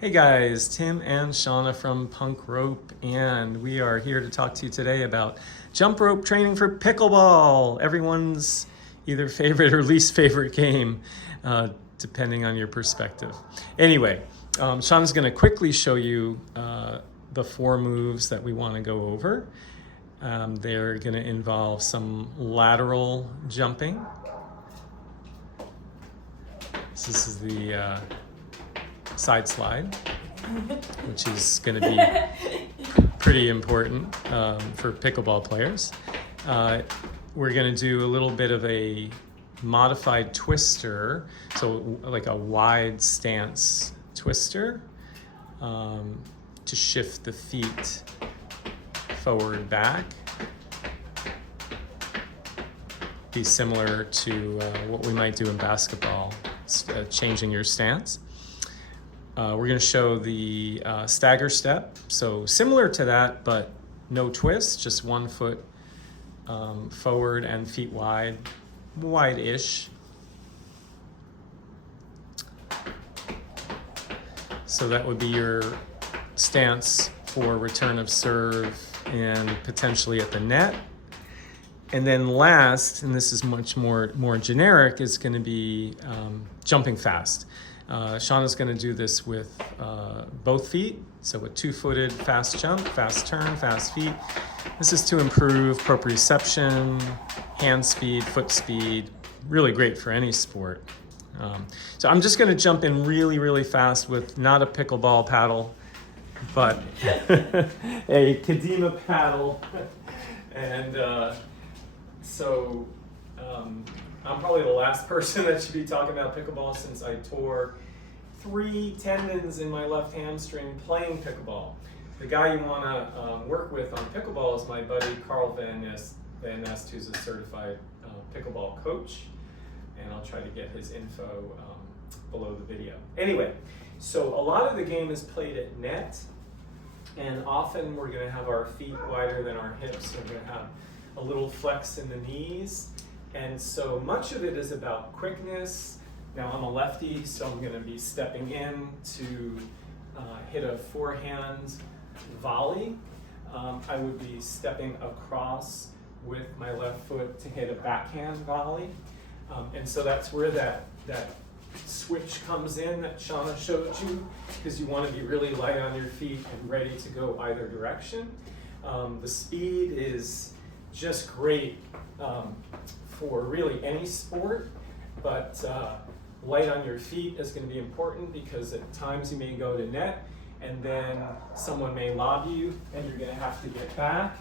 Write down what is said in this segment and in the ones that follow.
Hey guys, Tim and Shana from Punk Rope, and we are here to talk to you today about jump rope training for pickleball, everyone's either favorite or least favorite game, depending on your perspective. Anyway, Shana's going to quickly show you the 4 moves that we want to go over. They're going to involve some lateral jumping. This is the side slide, which is going to be pretty important for pickleball players. We're going to do a little bit of a modified twister, so like a wide stance twister, to shift the feet forward, back. Be similar to what we might do in basketball, changing your stance. We're going to show the Stagger Step, so similar to that, but no twist, just 1 foot forward and feet wide-ish. So that would be your stance for return of serve and potentially at the net. And then last, and this is much more generic, is going to be jumping fast. Shana's going to do this with both feet, so a 2-footed fast jump, fast turn, fast feet. This is to improve proprioception, hand speed, foot speed, really great for any sport. So I'm just going to jump in really fast with not a pickleball paddle, but a Kadima paddle. And so I'm probably the last person that should be talking about pickleball, since I tore 3 tendons in my left hamstring playing pickleball. The guy you want to work with on pickleball is my buddy Carl Van Nest, who's a certified pickleball coach, and I'll try to get his info below the video. Anyway, so a lot of the game is played at net, and often we're going to have our feet wider than our hips. We're going to have a little flex in the knees. And so much of it is about quickness. Now I'm a lefty, so I'm going to be stepping in to hit a forehand volley. I would be stepping across with my left foot to hit a backhand volley. And so that's where that switch comes in that Shana showed you, because you want to be really light on your feet and ready to go either direction. The speed is just great for really any sport, but light on your feet is going to be important, because at times you may go to net and then someone may lob you and you're going to have to get back,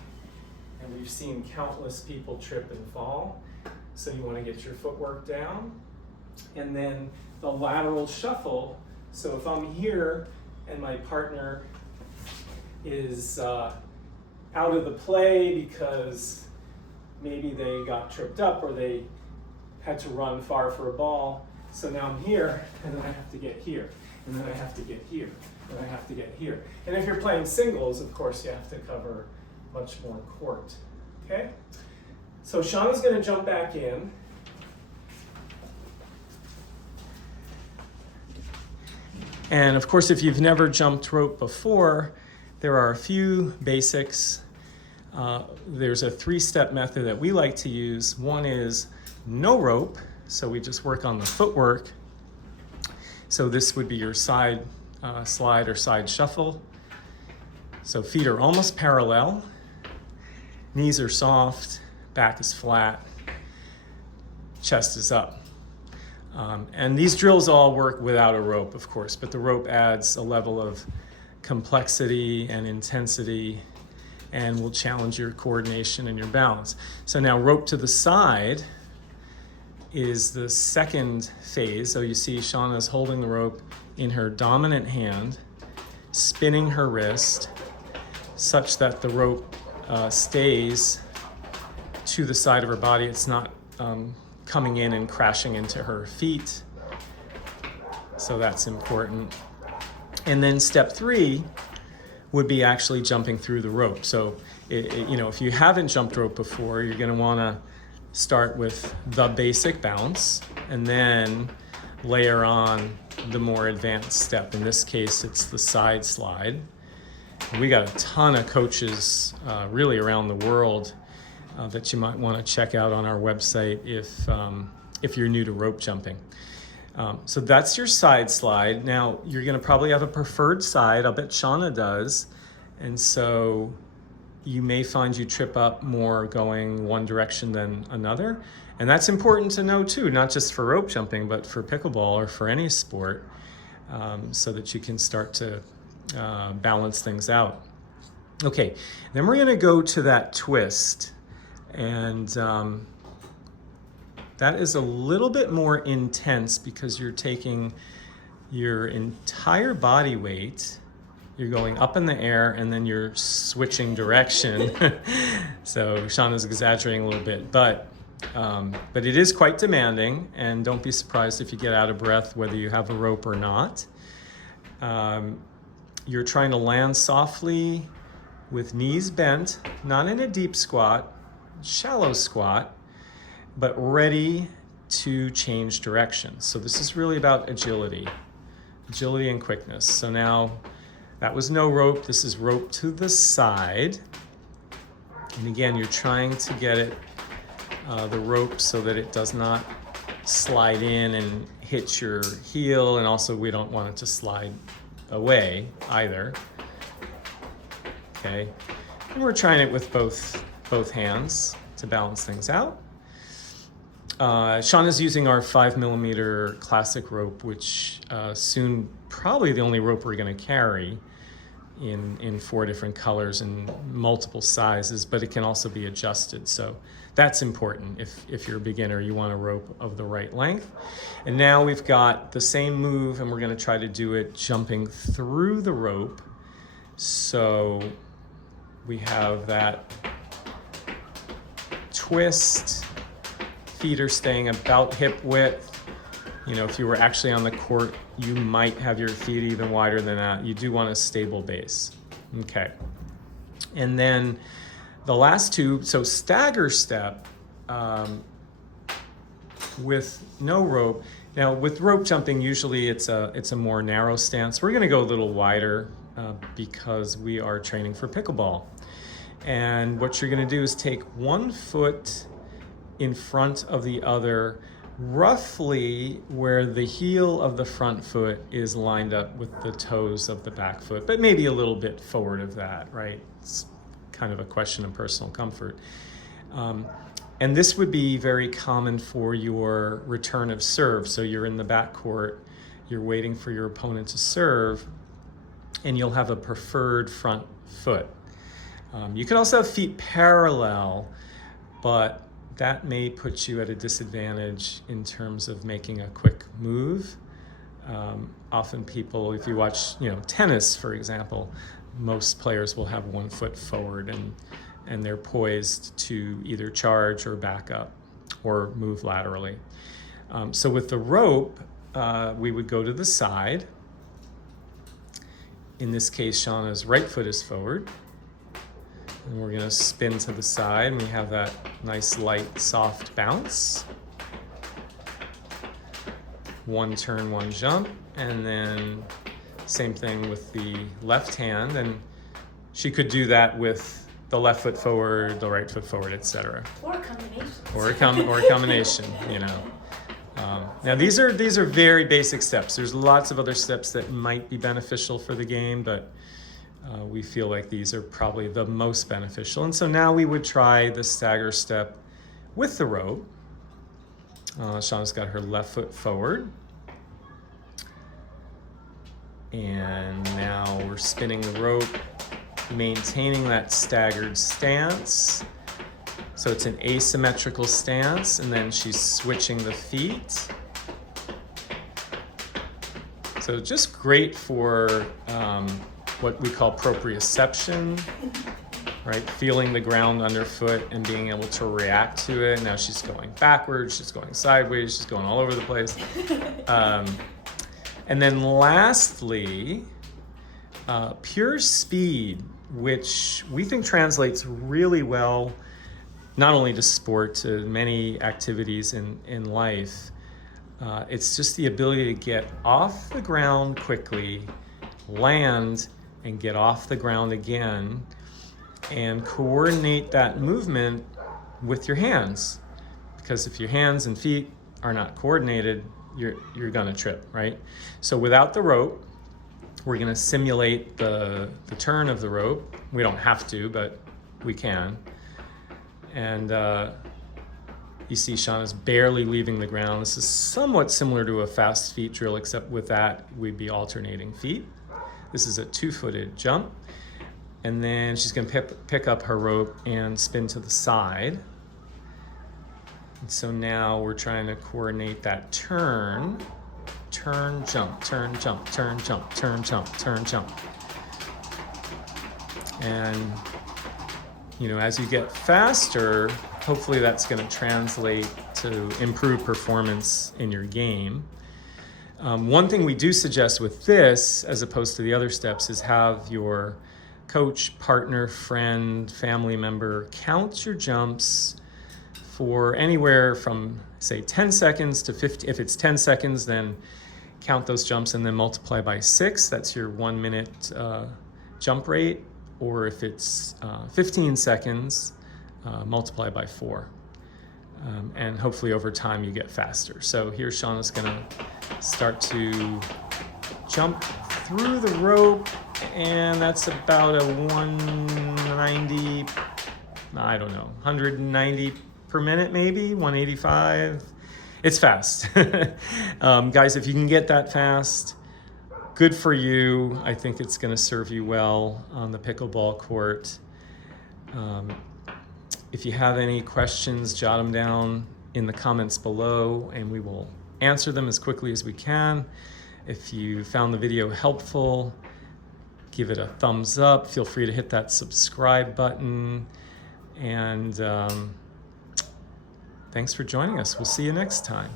and we've seen countless people trip and fall, so you want to get your footwork down. And then the lateral shuffle, so if I'm here and my partner is out of the play because maybe they got tripped up or they had to run far for a ball. So now I'm here, and then I have to get here, and then I have to get here, and then I have to get here. And if you're playing singles, of course, you have to cover much more court. Okay? So Shana's going to jump back in. And of course, if you've never jumped rope before, there are a few basics. There's a 3-step method that we like to use. One is no rope, so we just work on the footwork. So this would be your side slide or side shuffle. So feet are almost parallel, knees are soft, back is flat, chest is up. And these drills all work without a rope, of course, but the rope adds a level of complexity and intensity and will challenge your coordination and your balance. So now rope to the side is the second phase. So you see Shana's holding the rope in her dominant hand, spinning her wrist such that the rope stays to the side of her body. It's not coming in and crashing into her feet. So that's important. And then step 3 would be actually jumping through the rope. So, if you haven't jumped rope before, you're going to want to start with the basic bounce and then layer on the more advanced step. In this case, it's the side slide. We got a ton of coaches really around the world that you might want to check out on our website if you're new to rope jumping. So that's your side slide. Now, you're going to probably have a preferred side. I'll bet Shana does. And so you may find you trip up more going one direction than another. And that's important to know too, not just for rope jumping, but for pickleball or for any sport, so that you can start to balance things out. Okay, then we're going to go to that twist. And that is a little bit more intense because you're taking your entire body weight, you're going up in the air, and then you're switching direction. So Shana's exaggerating a little bit, but it is quite demanding, and don't be surprised if you get out of breath whether you have a rope or not. You're trying to land softly with knees bent, not in a deep squat, shallow squat, but ready to change direction. So this is really about agility and quickness. So now that was no rope. This is rope to the side. And again, you're trying to get it, the rope, so that it does not slide in and hit your heel. And also we don't want it to slide away either. Okay. And we're trying it with both hands to balance things out. Shana's using our 5mm classic rope, which soon probably the only rope we're going to carry in 4 different colors and multiple sizes, but it can also be adjusted. So that's important. If you're a beginner, you want a rope of the right length. And now we've got the same move, and we're going to try to do it jumping through the rope. So we have that twist. Feet are staying about hip width. You know, if you were actually on the court, you might have your feet even wider than that. You do want a stable base. Okay. And then the last two, so stagger step with no rope. Now with rope jumping, usually it's a more narrow stance. We're gonna go a little wider because we are training for pickleball. And what you're gonna do is take one foot in front of the other, roughly where the heel of the front foot is lined up with the toes of the back foot, but maybe a little bit forward of that, right? It's kind of a question of personal comfort. And this would be very common for your return of serve. So you're in the back court, you're waiting for your opponent to serve, and you'll have a preferred front foot. You can also have feet parallel, but that may put you at a disadvantage in terms of making a quick move. Often people, if you watch, tennis, for example, most players will have one foot forward and they're poised to either charge or back up or move laterally. So with the rope, we would go to the side. In this case, Shana's right foot is forward. And we're gonna spin to the side, and we have that nice light, soft bounce. One turn, one jump, and then same thing with the left hand. And she could do that with the left foot forward, the right foot forward, etc. Or a combination. Or a combination, Now these are very basic steps. There's lots of other steps that might be beneficial for the game, but we feel like these are probably the most beneficial. And so now we would try the stagger step with the rope. Shana's got her left foot forward. And now we're spinning the rope, maintaining that staggered stance. So it's an asymmetrical stance, and then she's switching the feet. So just great for what we call proprioception, right? Feeling the ground underfoot and being able to react to it. Now she's going backwards, she's going sideways, she's going all over the place. And then lastly, pure speed, which we think translates really well, not only to sport, to many activities in life. It's just the ability to get off the ground quickly, land, and get off the ground again, and coordinate that movement with your hands. Because if your hands and feet are not coordinated, you're gonna trip, right? So without the rope, we're gonna simulate the turn of the rope. We don't have to, but we can. And you see Shana's barely leaving the ground. This is somewhat similar to a fast feet drill, except with that, we'd be alternating feet. This is a 2-footed jump. And then she's gonna pick up her rope and spin to the side. And so now we're trying to coordinate that turn, jump, turn, jump, turn, jump, turn, jump, turn, jump. And as you get faster, hopefully that's going to translate to improved performance in your game. One thing we do suggest with this, as opposed to the other steps, is have your coach, partner, friend, family member count your jumps for anywhere from, say, 10 seconds to 50. If it's 10 seconds, then count those jumps and then multiply by 6. That's your 1 minute jump rate. Or if it's 15 seconds, multiply by 4. And hopefully over time you get faster. So here Shana's gonna start to jump through the rope, and that's about a 190, I don't know, 190 per minute maybe, 185. It's fast. Guys, if you can get that fast, good for you. I think it's going to serve you well on the pickleball court. If you have any questions, jot them down in the comments below and we will answer them as quickly as we can. If you found the video helpful, give it a thumbs up. Feel free to hit that subscribe button. And thanks for joining us. We'll see you next time.